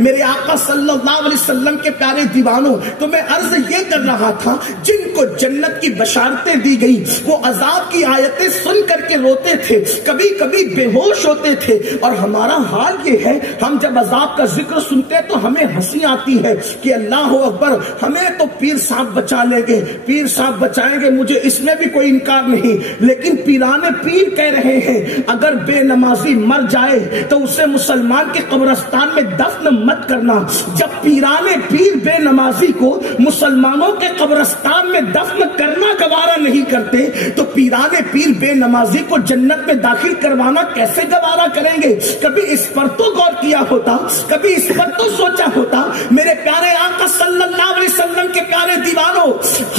میرے آقا صلی اللہ علیہ وسلم کے پیارے دیوانوں، تو میں عرض یہ کر رہا تھا جن کو جنت کی بشارتیں دی گئی وہ عذاب کی آیتیں سن کر کے روتے تھے، کبھی کبھی بے ہوش ہوتے تھے، اور ہمارا حال یہ ہے ہم جب عذاب کا ذکر سنتے ہیں تو ہمیں ہنسی آتی ہے کہ اللہ اکبر، ہمیں تو پیر صاحب بچا لیں گے، پیر صاحب بچائیں گے، مجھے اس میں بھی کوئی انکار نہیں، لیکن پیران پیر کہہ رہے ہیں اگر بے نمازی مر جائے تو اسے مسلمان کے قبرستان میں دفن مت کرنا۔ جب پیران پیر بے نمازی کو مسلمانوں کے قبرستان میں دفن کرنا گوارا نہیں کرتے تو پیران پیر بے نمازی کو جنت میں داخل کروانا کیسے گوارا کریں گے؟ کبھی اس پر تو غور کیا ہوتا، کبھی اس پر تو سوچا ہوتا۔ میرے پیارے آقا صلی اللہ علیہ وسلم کے پیارے دیوانوں،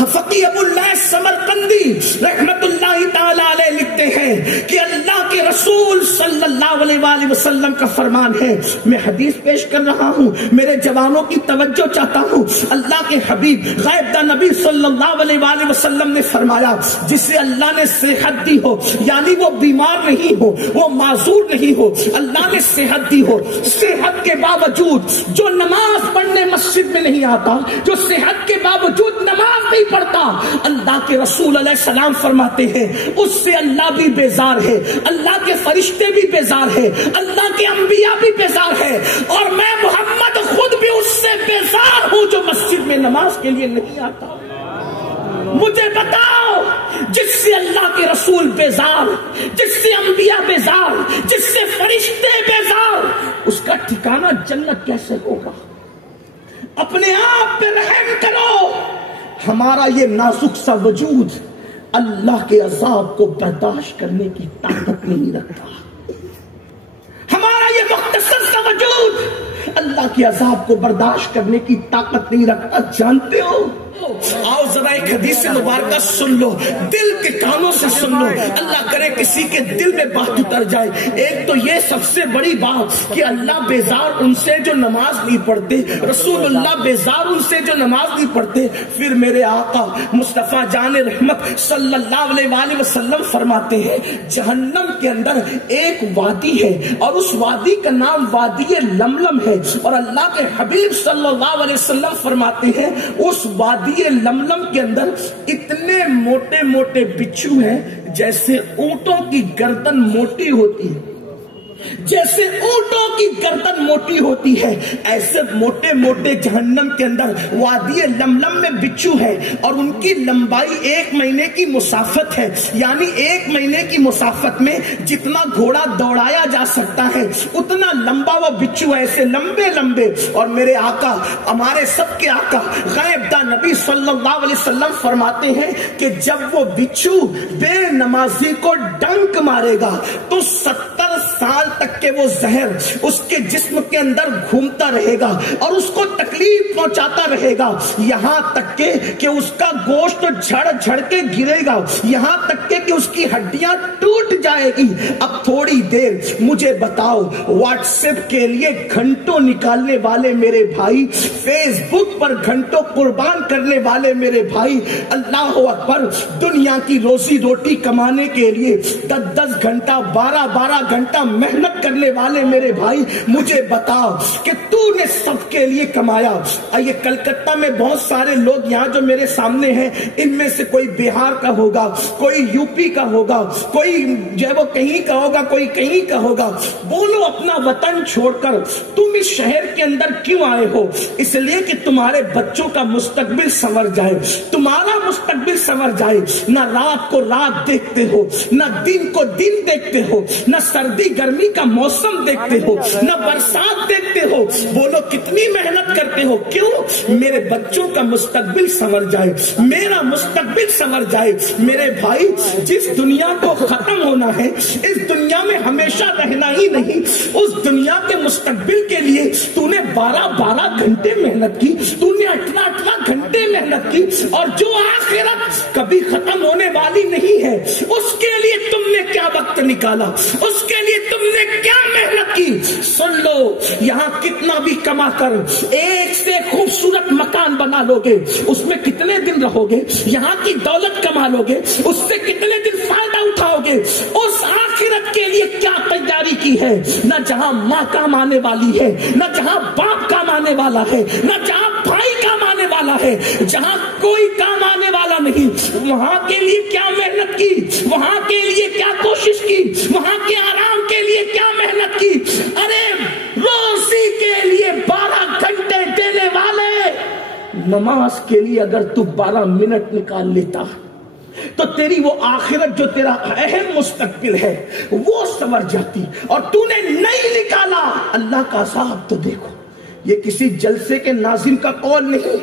فقیہ ابو اللہ سمرقندی رحمت اللہ تعالی علیہ لکھتے ہیں کہ اللہ کے رسول صلی اللہ علیہ وآلہ وسلم کا فرمان ہے، میں حدیث پیش کر رہا ہوں، میرے جوانوں کی توجہ چاہتا ہوں۔ اللہ کے حبیب غیب دا نبی صلی اللہ علیہ وآلہ وسلم نے فرمایا جسے اللہ نے صحت دی ہو، یعنی وہ بیمار نہیں ہو، وہ معذور نہیں ہو، اللہ نے صحت دی ہو، صحت کے باوجود جو نماز پڑھنے مسجد میں نہیں آتا، جو صحت کے باوجود نماز نہیں پڑھتا، اللہ کے رسول علیہ السلام فرماتے ہیں اس سے اللہ بھی بیزار ہے، اللہ کے فرشتے بھی بیزار ہے، اللہ کے انبیاء بھی بیزار ہے، اور میں محمد خود بھی اس سے بیزار ہوں جو مسجد میں نماز کے لیے نہیں آتا۔ مجھے بتاؤ، جس سے اللہ کے رسول بیزار، جس سے انبیاء بیزار، جس سے فرشتے بیزار، اس کا ٹھکانہ جنت کیسے ہوگا؟ اپنے آپ پہ رحم کرو۔ ہمارا یہ نازک سا وجود اللہ کے عذاب کو برداشت کرنے کی طاقت نہیں رکھتا، ہمارا یہ مختصر سا وجود اللہ کے عذاب کو برداشت کرنے کی طاقت نہیں رکھتا۔ جانتے ہو، آؤ ذرا ایک حدیث مبارکہ سن لو، دل کے کانوں سے سن لو، اللہ کرے کسی کے دل میں بات اتر جائے۔ ایک تو یہ سب سے بڑی بات کہ اللہ بیزار ان سے جو نماز نہیں پڑھتے، رسول اللہ بیزار ان سے جو نماز نہیں پڑھتے۔ پھر میرے آقا مصطفیٰ جان رحمت صلی اللہ علیہ وآلہ وسلم فرماتے ہیں جہنم کے اندر ایک وادی ہے اور اس وادی کا نام وادی لملم ہے، اور اللہ کے حبیب صلی اللہ علیہ وسلم فرماتے ہیں اس وادی لملم کے اندر اتنے موٹے موٹے بچھو ہیں جیسے اونٹوں کی گردن موٹی ہوتی ہے، جیسے اونٹوں کی گردن موٹی ہوتی ہے، ایسے موٹے موٹے جہنم کے اندر وادی لملم میں بچھو ہے، اور ان کی لمبائی 1 مہینے کی مسافت ہے، یعنی 1 مہینے کی مسافت میں جتنا گھوڑا دوڑایا جا سکتا ہے اتنا لمبا وہ بچھو، ایسے لمبے لمبے۔ اور میرے آقا، ہمارے سب کے آقا غیب دا نبی صلی اللہ علیہ وسلم فرماتے ہیں کہ جب وہ بچھو بے نمازی کو ڈنک مارے گا تو 70 سال تک کہ وہ زہر اس کے جسم کے اندر گھومتا رہے گا اور اس کو تکلیف پہنچاتا رہے گا، یہاں تک کہ اس کا گوشت جھڑ جھڑ کے گرے گا، یہاں تک کہ اس کی ہڈیاں ٹوٹ جائے گی۔ اب تھوڑی دیر مجھے بتاؤ، واٹس ایپ کے لیے گھنٹوں نکالنے والے میرے بھائی، فیس بک پر گھنٹوں قربان کرنے والے میرے بھائی، اللہ اکبر، دنیا کی روزی روٹی کمانے کے لیے 10 گھنٹہ 12 گھنٹہ محنت کرنے والے میرے بھائی، مجھے بتاؤ کہ تو نے سب کے لیے کمایا۔ یہ کلکتہ میں بہت سارے لوگ یہاں جو میرے سامنے ہیں، ان میں سے کوئی بہار کا ہوگا، کوئی یو پی کا ہوگا، کوئی جو ہے وہ کہیں کا ہوگا، کوئی کہیں کا ہوگا۔ بولو، اپنا وطن چھوڑ کر تم اس شہر کے اندر کیوں آئے ہو؟ اس لیے کہ تمہارے بچوں کا مستقبل سنور جائے، تمہارا مستقبل سنور جائے۔ نہ رات کو رات دیکھتے ہو، نہ دن کو دن دیکھتے ہو، نہ سردی گرمی کا موسم دیکھتے ہو، نہ برسات دیکھتے ہو۔ بولو کتنی محنت کرتے ہو؟ کیوں؟ میرے بچوں کا مستقبل سنور جائے، میرا مستقبل سنور جائے۔ میرے بھائی، جس دنیا کو ختم ہونا ہے، اس دنیا میں ہمیشہ رہنا ہی نہیں، اس دنیا کے مستقبل کے لیے تو نے 12 گھنٹے محنت کی، تو نے 18 گھنٹے محنت کی، اور جو آخرت کبھی ختم ہونے والی نہیں ہے اس کے لیے تم نے کیا وقت نکالا، اس کے لیے تم نے کیا محنت کی؟ سن لو، یہاں کتنا بھی کما کر ایک سے خوبصورت مکان بنا لو گے، اس میں کتنے دن رہو گے؟ یہاں کی دولت کما لو گے، اس سے کتنے دن فائدہ اٹھاؤ گے؟ اس آخرت کے لیے کیا تیاری کی ہے؟ نہ جہاں ماں کام آنے والی ہے، نہ جہاں باپ کا والا ہے، نہ جہاں بھائی کام آنے والا ہے، جہاں کوئی کام آنے والا نہیں، وہاں کے لیے کیا محنت کی، وہاں کے لیے کیا کوشش کی، وہاں کے آرام کے لیے کیا محنت کی. ارے روزی کے لیے 12 گھنٹے دینے والے، نماز کے لیے اگر تو 12 منٹ نکال لیتا تو تیری وہ آخرت جو تیرا اہم مستقبل ہے وہ سنور جاتی، اور تو نے نہیں نکالا. اللہ کا عذاب تو دیکھو. یہ کسی جلسے کے ناظم کا قول نہیں،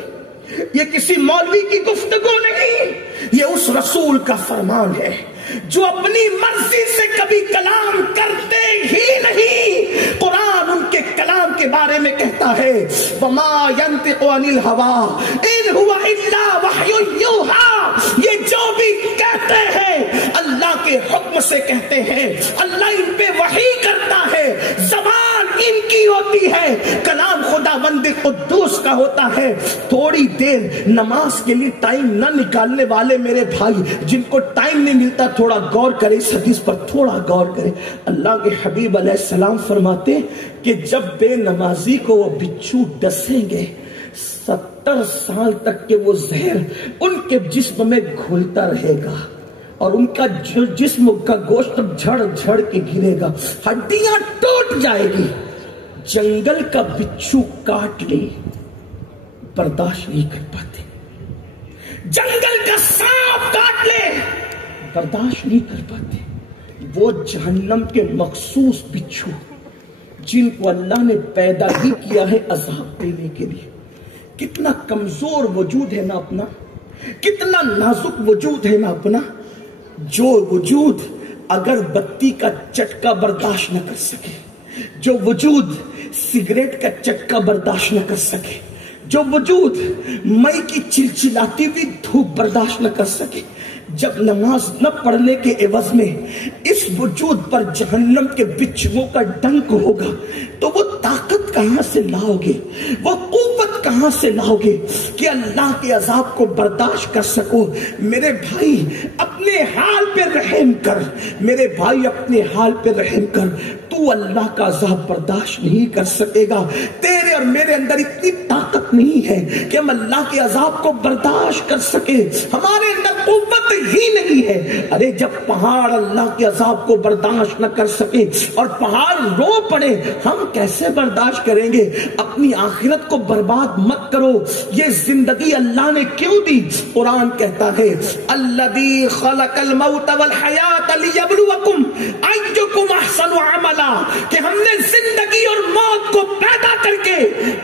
یہ کسی مولوی کی گفتگو نہیں، یہ اس رسول کا فرمان ہے جو اپنی مرضی سے کبھی کلام کرتے ہی نہیں. قرآن ان کے کلام کے بارے میں کہتا ہے وَمَا يَنْطِقُ عَنِ الْهَوَىٰ إِنْ هُوَ إِلَّا وَحْيٌ يُوحَىٰ. یہ جو بھی کہتے ہیں اللہ کے حکم سے کہتے ہیں، اللہ ان پہ وحی کرتا ہے. زبان ان کی ہوتی ہے، کلام خدا بند قدوس کا ہوتا ہے. تھوڑی دیر نماز کے لیے ٹائم نہ نکالنے والے میرے بھائی، جن کو ٹائم نہیں ملتا، تھوڑا غور کرے اس حدیث پر، تھوڑا غور کرے. اللہ کے حبیب علیہ السلام فرماتے کہ جب بے نمازی کو وہ بچھو ڈسیں گے 70 سال تک کہ وہ زہر ان کے جسم میں گھلتا رہے گا، اور ان کا جسم کا گوشت جھڑ جھڑ کے گرے گا، ہڈیاں ٹوٹ جائے گی. جنگل کا بچھو کاٹ لے برداشت نہیں کر پاتے، جنگل کا سانپ کاٹ لے برداشت نہیں کر پاتے. وہ جہنم کے مخصوص بچھو جن کو اللہ نے پیدا ہی کیا ہے عذاب دینے کے لیے. کتنا کمزور وجود ہے نا اپنا، کتنا نازک وجود ہے نا اپنا. جو وجود اگر بتی کا چٹکا برداشت نہ کر سکے، جو وجود سگریٹ کا چٹکا برداشت نہ کر سکے، جو وجود مئی کی چلچلاتی ہوئی دھوپ برداشت نہ کر سکے، جب نماز نہ پڑھنے کے عوض میں اس وجود پر جہنم کے بچھوؤں کا ڈنک ہوگا تو وہ طاقت کہاں سے لاؤ گے، وہ قوت کہاں سے لاؤ گے کہ اللہ کے عذاب کو برداشت کر سکو. میرے بھائی اپنے حال پہ رحم کر، میرے بھائی اپنے حال پہ رحم کر. تو اللہ کا عذاب برداشت نہیں کر سکے گا. تیرے اور میرے اندر اتنی طاقت نہیں ہے کہ ہم اللہ کے عذاب کو برداشت کر سکے، ہمارے اندر قوت ہی نہیں ہے. ارے جب پہاڑ اللہ کے عذاب کو برداشت نہ کر سکے اور پہاڑ رو پڑے، ہم کیسے برداشت کریں گے؟ اپنی آخرت کو برباد مت کرو. یہ زندگی اللہ نے کیوں دی؟ قرآن کہتا ہے الذی خلق الموت والحیات لیبلوکم ایکم احسن عملا، کہ ہم نے زندگی اور موت کو پیدا کر کے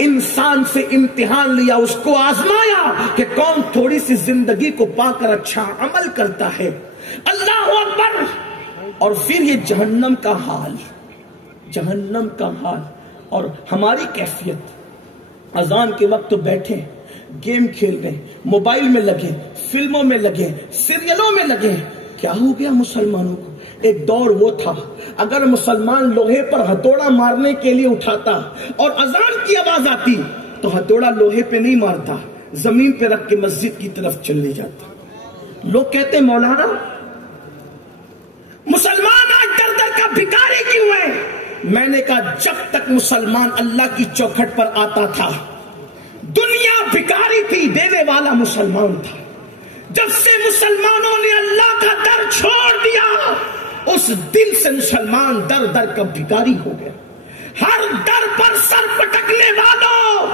انسان سے امتحان لیا، اس کو آزمایا کہ کون تھوڑی سی زندگی کو پا کر اچھا عمل کرتا ہے. اللہ اکبر. اور پھر یہ جہنم کا حال، جہنم کا حال. اور ہماری کیفیت اذان کے وقت تو بیٹھے گیم کھیل رہے، موبائل میں لگے، فلموں میں لگے، سیریلوں میں لگے. کیا ہو گیا مسلمانوں کو؟ ایک دور وہ تھا اگر مسلمان لوہے پر ہتھوڑا مارنے کے لیے اٹھاتا اور اذان کی آواز آتی تو ہتھوڑا لوہے پہ نہیں مارتا، زمین پہ رکھ کے مسجد کی طرف چلے جاتا. لوگ کہتے مولانا مسلمان آج در در کا بھکاری کیوں ہے؟ میں نے کہا جب تک مسلمان اللہ کی چوکھٹ پر آتا تھا دنیا بھکاری تھی، دینے والا مسلمان تھا. جب سے مسلمانوں نے اللہ کا در چھوڑ دیا اس دن سے مسلمان در در کا بھکاری ہو گیا. ہر در پر سر پٹکنے والوں،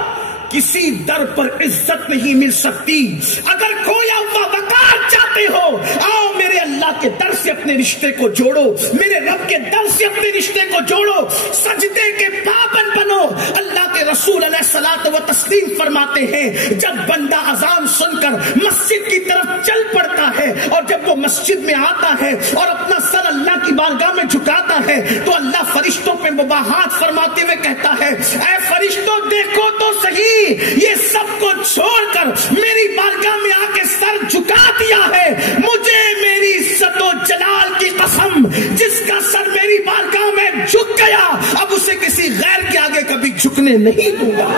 کسی در پر عزت نہیں مل سکتی. اگر کوئی وقار چاہتے ہو آؤ میرے اللہ کے در سے اپنے رشتے کو جوڑو، میرے رب کے در سے اپنے رشتے کو جوڑو، سجدے کے پابند بنو. اللہ کے رسول علیہ الصلوۃ و تسلیم فرماتے ہیں جب بندہ اذان سن کر مسجد کی طرف چل پڑتا ہے اور جب وہ مسجد میں آتا ہے اور اپنا سر اللہ کی بارگاہ میں جھکاتا ہے تو اللہ فرشتوں پہ مباحثات فرماتے ہوئے کہتا ہے اے فرشتوں دیکھو تو صحیح، یہ سب کو چھوڑ کر میری بارگاہ میں آ کے سر جھکا دیا ہے. مجھے میری عزت و جلال کی قسم، جس کا سر میری بارگاہ میں جھک گیا اب اسے کسی غیر کے آگے کبھی جھکنے نہیں دوں گا.